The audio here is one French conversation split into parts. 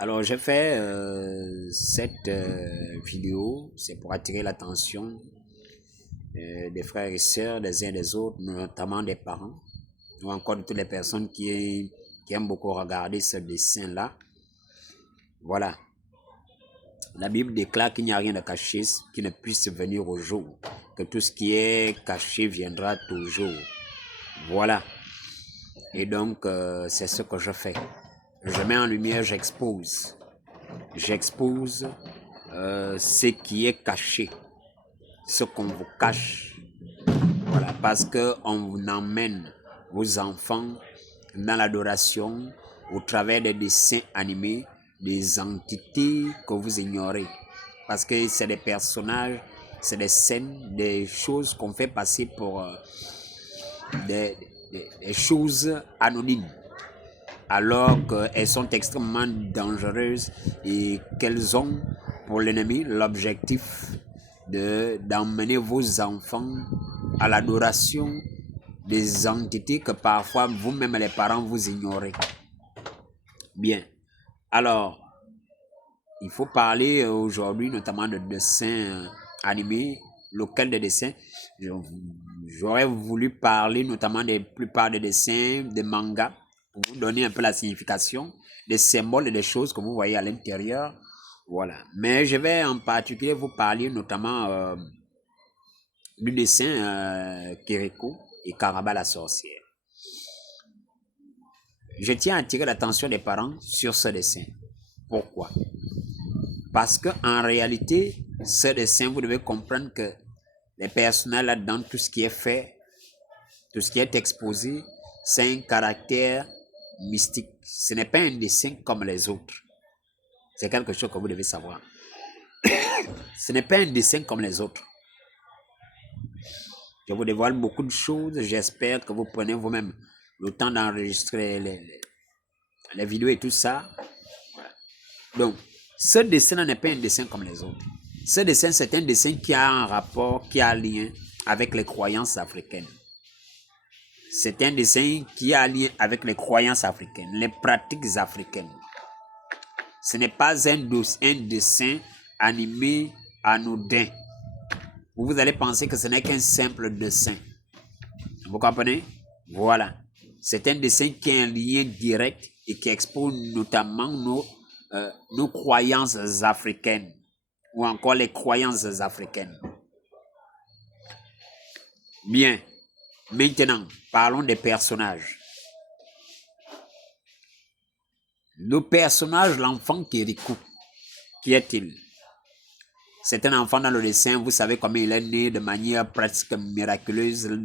Alors, j'ai fait cette vidéo, c'est pour attirer l'attention des frères et sœurs, des uns et des autres, notamment des parents, ou encore de toutes les personnes qui aiment beaucoup regarder ce dessin-là. Voilà. La Bible déclare qu'il n'y a rien de caché qui ne puisse venir au jour, que tout ce qui est caché viendra toujours. Voilà. Et donc, c'est ce que je fais. Je mets en lumière, j'expose. J'expose ce qui est caché, ce qu'on vous cache. Voilà, parce qu'on emmène vos enfants dans l'adoration au travers des dessins animés, des entités que vous ignorez. Parce que c'est des personnages, c'est des scènes, des choses qu'on fait passer pour des choses anonymes, alors qu'elles sont extrêmement dangereuses et qu'elles ont pour l'ennemi l'objectif d'emmener vos enfants à l'adoration des entités que parfois vous-même les parents vous ignorez. Bien. Alors, il faut parler aujourd'hui notamment de dessins animés, lequel des dessins. J'aurais voulu parler notamment des plupart des dessins, des mangas, pour vous donner un peu la signification, des symboles et des choses que vous voyez à l'intérieur. Voilà. Mais je vais en particulier vous parler notamment du dessin Kirikou et Karaba la sorcière. Je tiens à attirer l'attention des parents sur ce dessin. Pourquoi? Parce qu'en réalité, ce dessin, vous devez comprendre que les personnages là-dedans, tout ce qui est fait, tout ce qui est exposé, c'est un caractère mystique. Ce n'est pas un dessin comme les autres. C'est quelque chose que vous devez savoir. Ce n'est pas un dessin comme les autres. Je vous dévoile beaucoup de choses. J'espère que vous prenez vous-même le temps d'enregistrer les vidéos et tout ça. Donc, ce dessin n'est pas un dessin comme les autres. Ce dessin, c'est un dessin qui a un rapport, qui a un lien avec les croyances africaines. C'est un dessin qui a un lien avec les croyances africaines, les pratiques africaines. Ce n'est pas un dessin animé anodin. Vous allez penser que ce n'est qu'un simple dessin. Vous comprenez? Voilà. C'est un dessin qui a un lien direct et qui expose notamment nos croyances africaines ou encore les croyances africaines. Bien. Maintenant, parlons des personnages. Le personnage, l'enfant Kirikou, qui est-il? C'est un enfant dans le dessin, vous savez comment il est né de manière presque miraculeuse, de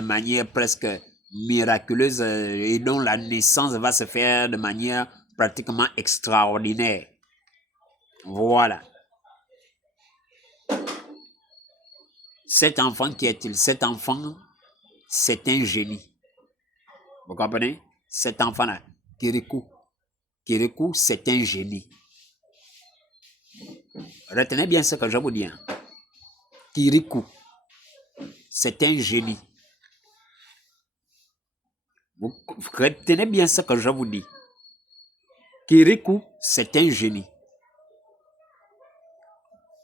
manière presque miraculeuse et dont la naissance va se faire de manière pratiquement extraordinaire. Voilà. Cet enfant, qui est-il? Cet enfant, c'est un génie. Vous comprenez? Cet enfant-là, Kirikou. Kirikou, c'est un génie. Retenez bien ce que je vous dis. Kirikou, c'est un génie. Vous retenez bien ce que je vous dis. Kirikou, c'est un génie.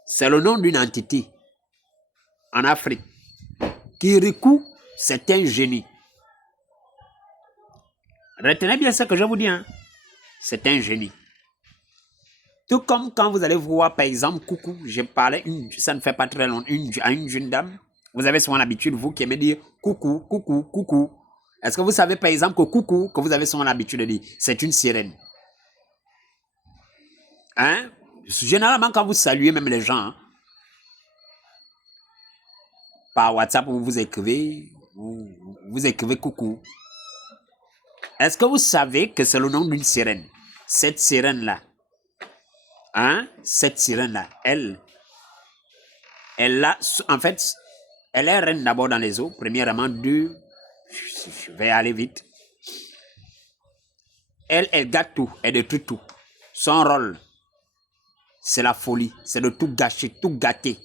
C'est le nom d'une entité en Afrique. Kirikou, c'est un génie. Retenez bien ce que je vous dis. C'est un génie. Tout comme quand vous allez voir, par exemple, coucou, j'ai parlé, ça ne fait pas très longtemps, à une jeune dame. Vous avez souvent l'habitude, vous qui aimez dire coucou, coucou, coucou. Est-ce que vous savez, par exemple, que coucou, que vous avez souvent l'habitude de dire, c'est une sirène? Hein? Généralement, quand vous saluez même les gens, par WhatsApp, vous écrivez, vous écrivez coucou. Est-ce que vous savez que c'est le nom d'une sirène? Cette sirène-là, cette sirène-là, elle a, en fait, elle est reine d'abord dans les eaux. Premièrement, deux, je vais aller vite. Elle gâte tout, elle détruit tout. Son rôle, c'est la folie, c'est de tout gâcher, tout gâter.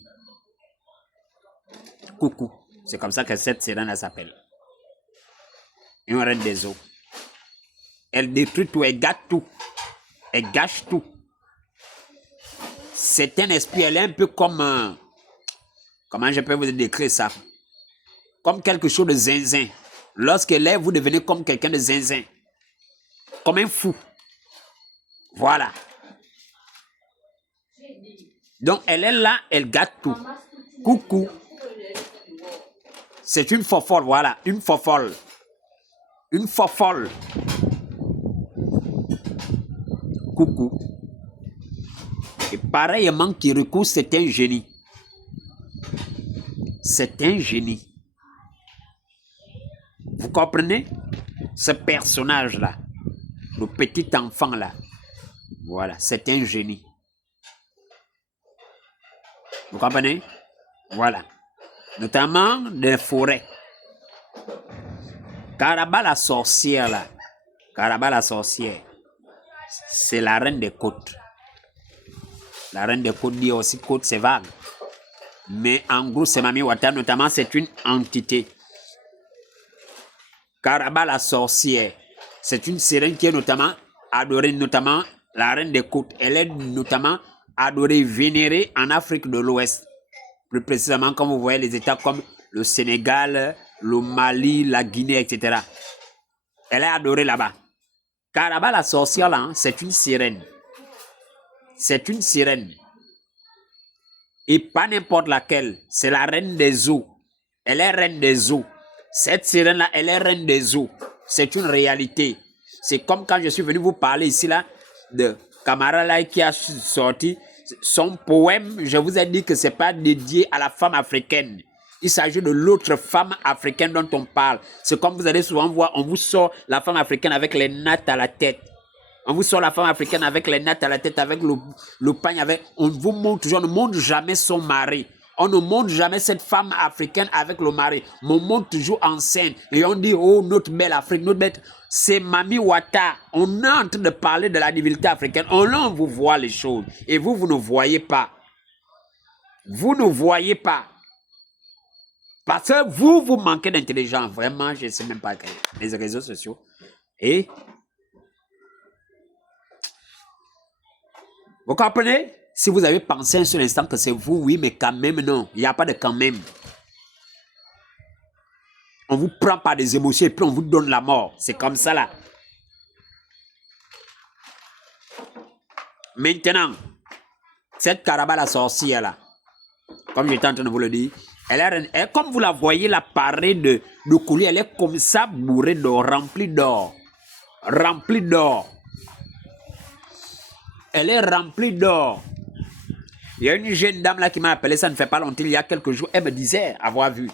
Coucou, c'est comme ça que cette sirène s'appelle. Une reine des eaux. Elle détruit tout, elle gâte tout. Elle gâche tout. C'est un esprit, elle est un peu comme... comment je peux vous décrire ça? Comme quelque chose de zinzin. Lorsqu'elle est, vous devenez comme quelqu'un de zinzin. Comme un fou. Voilà. Donc, elle est là, elle gâte tout. Coucou. C'est une fofolle, voilà. Une fofolle. Une fofolle. Coucou. Et pareillement, Kirikou, c'est un génie. C'est un génie. Vous comprenez? Ce personnage-là, le petit enfant-là, voilà, c'est un génie. Vous comprenez? Voilà. Notamment des forêts. Karaba la sorcière, là. Karaba la sorcière, c'est la reine des côtes. La reine des côtes dit aussi côte, c'est vague. Mais en gros, c'est Mami Wata, notamment, c'est une entité. Karaba la sorcière, c'est une sirène qui est notamment adorée, notamment la reine des côtes. Elle est notamment adorée, vénérée en Afrique de l'Ouest. Plus précisément, comme vous voyez, les États comme le Sénégal, le Mali, la Guinée, etc. Elle est adorée là-bas. Karaba la sorcière, là, c'est une sirène. C'est une sirène. Et pas n'importe laquelle. C'est la reine des eaux. Elle est reine des eaux. Cette sirène-là, elle est reine des eaux. C'est une réalité. C'est comme quand je suis venu vous parler ici, là, de Kamara là, qui a sorti son poème. Je vous ai dit que ce n'est pas dédié à la femme africaine. Il s'agit de l'autre femme africaine dont on parle. C'est comme vous allez souvent voir, on vous sort la femme africaine avec les nattes à la tête. On vous sort la femme africaine avec les nattes à la tête, avec le pagne, avec... On vous montre toujours, on ne montre jamais son mari. On ne montre jamais cette femme africaine avec le mari. On montre toujours en scène. Et on dit, oh, notre belle Afrique, notre belle... C'est Mami Wata. On est en train de parler de la divinité africaine. On vous voit les choses. Et vous, vous ne voyez pas. Vous ne voyez pas. Parce que vous manquez d'intelligence. Vraiment, je ne sais même pas. Les réseaux sociaux. Et... vous comprenez? Si vous avez pensé un seul instant que c'est vous, oui, mais quand même, non. Il n'y a pas de quand même. On vous prend par des émotions et puis on vous donne la mort. C'est comme ça, là. Maintenant, cette Karaba la sorcière, là, comme j'étais en train de vous le dire, elle, comme vous la voyez, la parée de coulis, elle est comme ça, bourrée d'or, remplie d'or. Remplie d'or. Elle est remplie d'or. Il y a une jeune dame là qui m'a appelé, ça ne fait pas longtemps, il y a quelques jours, elle me disait avoir vu.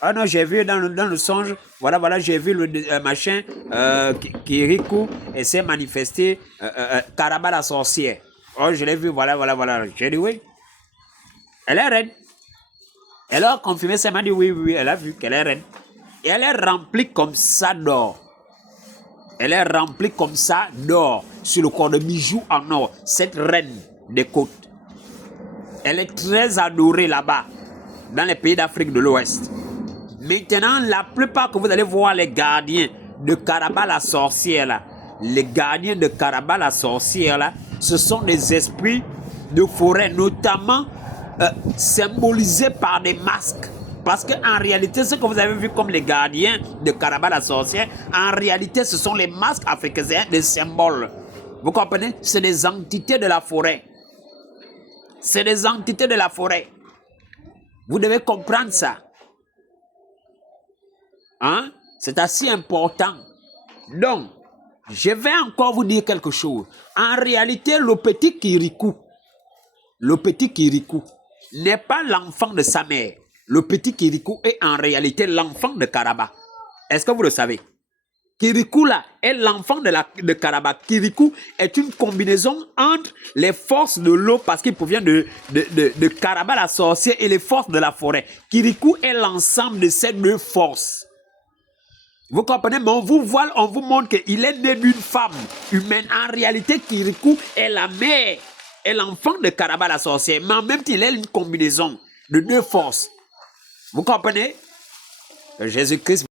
Ah non, j'ai vu dans le songe, voilà, j'ai vu le machin, Kirikou, et s'est manifesté, Karaba la sorcière. Oh, je l'ai vu, voilà. J'ai dit oui. Elle est reine. Elle a confirmé ça, elle m'a dit oui, elle a vu qu'elle est reine. Et elle est remplie comme ça d'or. Elle est remplie comme ça d'or, sur le corps de bijoux en or, cette reine des côtes. Elle est très adorée là-bas, dans les pays d'Afrique de l'Ouest. Maintenant, la plupart que vous allez voir, les gardiens de Karaba la sorcière, là, les gardiens de Karaba la sorcière, là, ce sont des esprits de forêt, notamment symbolisés par des masques. Parce qu'en réalité, ce que vous avez vu comme les gardiens de Karaba la sorcière, en réalité, ce sont les masques africains, des symboles. Vous comprenez? C'est des entités de la forêt. C'est des entités de la forêt. Vous devez comprendre ça. Hein? C'est assez important. Donc, je vais encore vous dire quelque chose. En réalité, le petit Kirikou n'est pas l'enfant de sa mère. Le petit Kirikou est en réalité l'enfant de Karaba. Est-ce que vous le savez? Kirikou là est l'enfant de Karaba. Kirikou est une combinaison entre les forces de l'eau, parce qu'il provient de Karaba la sorcière, et les forces de la forêt. Kirikou est l'ensemble de ces deux forces. Vous comprenez? Mais on vous voit, on vous montre qu'il est né d'une femme humaine. En réalité, Kirikou est la mère, est l'enfant de Karaba la sorcière. Mais en même temps, il est une combinaison de deux forces. Vous comprenez? Jésus-Christ